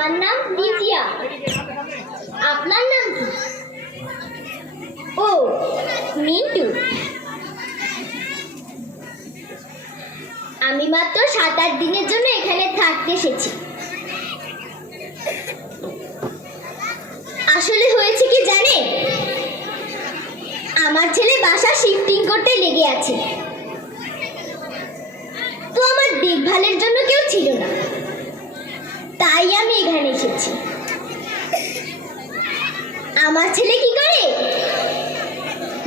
আমার নাম দ্বিতীয়া। আপনার নাম কি? ও, মিন্টু। আমি মাত্র 7-8 দিনের জন্য এখানে থাকতে এসেছি। আসলে হয়েছে কি জানে, আমার ছেলে বাসা শিফটিং করতে লেগে আছে, তো আমার দেখভালের জন্য কেউ ছিল না, তাই আমি এখানে এসেছি। আমার ছেলে কি করে?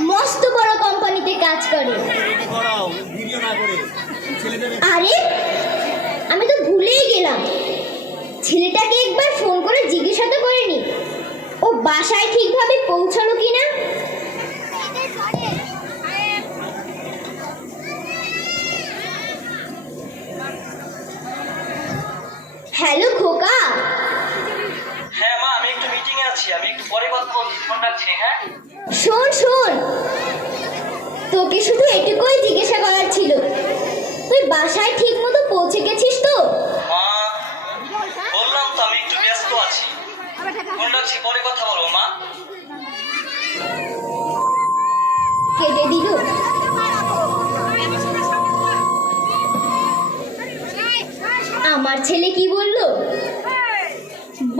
মস্ত বড় কোম্পানিতে কাজ করে। আরে আমি তো ভুলেই গেলাম, ছেলেটাকে একবার ফোন করে জিজ্ঞাসা তো করিনি ও বাসায় ঠিকভাবে পৌঁছালো কিনা। হ্যালো খোকা। হ্যাঁ মা, আমি একটু মিটিং এ আছি, আমি একটু পরে কথা বলছি, ফোন রাখছি। হ্যাঁ শোন শোন, তোকে শুধু এটুকুই জিজ্ঞাসা করার ছিল, তুই বাসায় ঠিক মতো পৌঁছে গেছিস তো? মা, বললাম তো আমি একটু ব্যস্ত আছি, ফোন রাখছি, পরে কথা বলবো মা। কেটে দিল। আমার ছেলে কি বললো?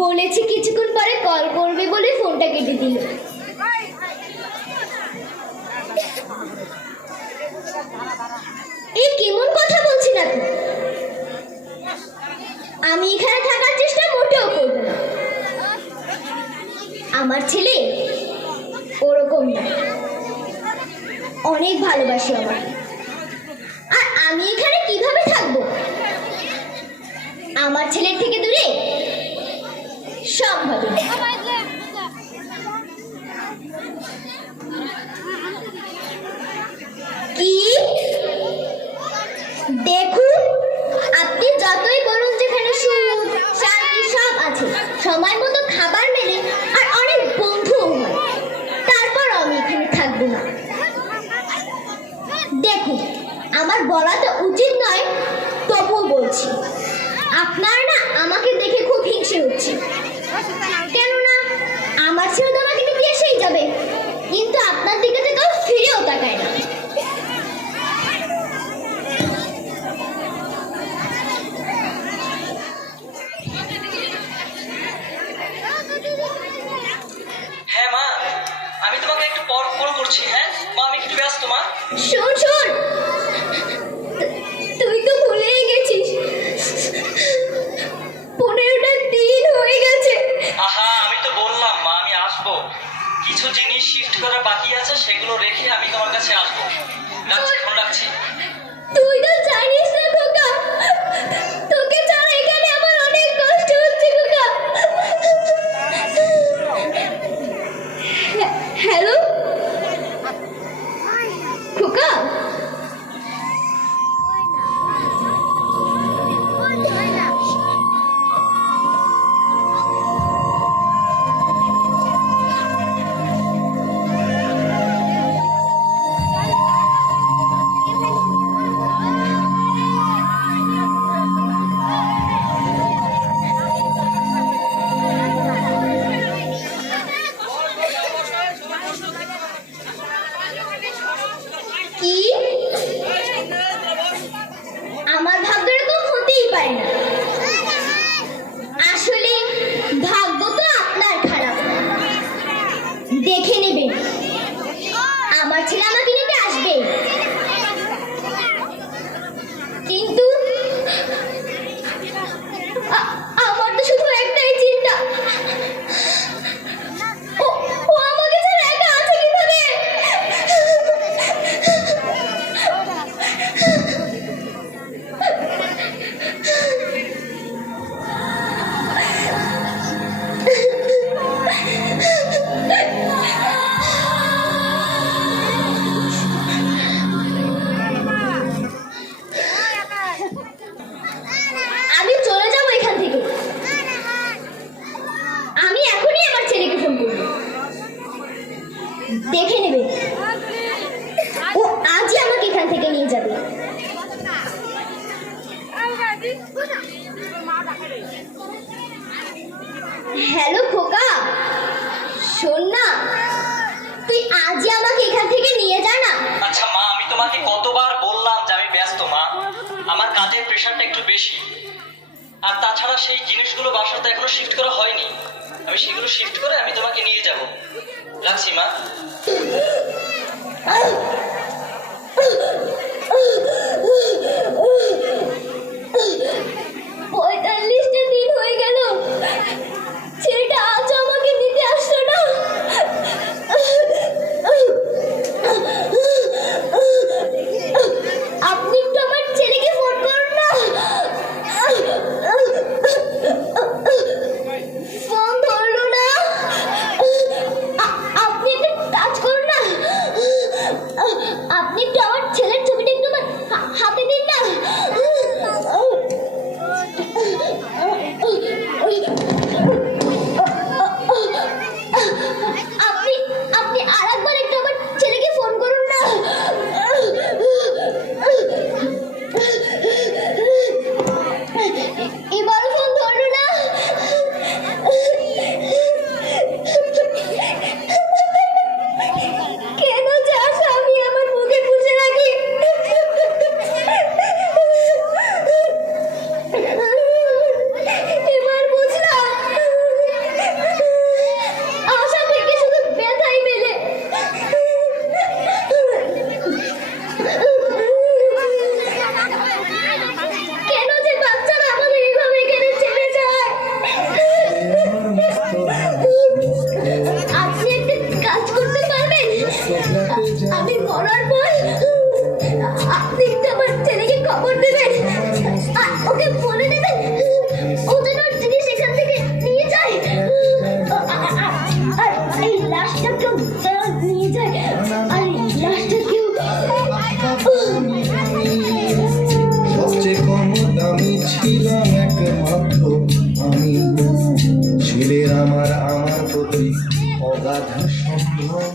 বলেছে কিছুক্ষণ পরে কল করবে বলে ফোনটা কেটে দিল। এই কেমন কথা বলছি না তুই? আমি এখানে থাকার চেষ্টা মোটেও করব না। আমার ছেলে ওরকম না, অনেক ভালোবাসি আমাকে। আর আমি এখানে কিভাবে থাকবো? আমার ছেলের থেকে দূরে সম্ভব না। কি দেখুন, আপনি যতই বলুন যেখানে সুখ শান্তি সব আছে, সময় মতো খাবার মেলে আর অনেক বন্ধুও হয়, তারপর আমি এখানে থাকবো না। দেখুন, আমার বলা তো উচিত নয়, তবুও বলছি, আপনার না আমাকে দেখে খুব হিংসে হচ্ছে। কেননা আমার ছেলে তো আমাকে দেখে এসেই যাবে, কিন্তু আপনার দিকে তো কেউ ফিরেও তাকায় না। হ্যাঁ মা, আমি তোমাকে একটু পর ফোন করছি। হ্যাঁ মা, আমি একটু ব্যস্ত মা। শোন শোন, তুই তো ভুলেই গেছিস, 15টা দিন হয়ে গেছে। আহা, আমি তো বললাম মা আমি আসবো, কিছু জিনিস শিফট করা বাকি আছে, সেগুলো রেখে আমি তোমার কাছে আসবো। রাখছি, ফোন রাখছি। তুই তো জানিস না খোকা, তোকে ছাড়া এখানে আমার অনেক কষ্ট হচ্ছে খোকা। হ্যালো খোকা। হ্যালো খোকা, শোন না, তুই আজই আমাকে এখান থেকে নিয়ে যা না। আচ্ছা মা, আমি তোমাকে কতবার বললাম যে আমি ব্যস্ত মা, আমার কাজের প্রেশারটা একটু বেশি। আর তাছাড়া সেই জিনিসগুলো বাসাতে এখনো শিফট করা হয়নি, আমি সেগুলো শিফট করে আমি তোমাকে নিয়ে যাব। রাখছি মা। 45টা দিন হয়ে গেল, ছেলেটা আজ আমাকে নিতে আসলো না। আপনি একটু আমার ছেলেকে ফোন করুন না। ফোন ধরলো না। আপনি একটা কাজ করুন না, আপনি একটু আমার ছেলের ছবিটা একটু আমার হাতে দিন না। আপনি আপনি আরেকবার একটু আমার ছেলেকে ফোন করুন না। এবারও ফোন ধরলো না। কেন যে আশা আমি আমার মুখে পুষে রাখি। এবার বুঝলাম, আশা থেকে শুধু ব্যথাই পেলে। কেন যে বাচ্চারা আমাদের এভাবে কেড়ে চলে যায়। আপনি একটা কাজ করতে পারবেন, আমি মরার পর আপনি একটু আমার ছেলেকে খবর দেবেন, ওকে বলে দেবেন ও যেন ওর জিনিস এখান থেকে নিয়ে যায়। আর এই লাশটা কেউ যেন নিয়ে যায়, আর এই লাশটা কেউ। সবচেয়ে কম দামি ছিলাম একমাত্র আমি, ছেলের আমার প্রতি অগাধ সম্ভ্রম।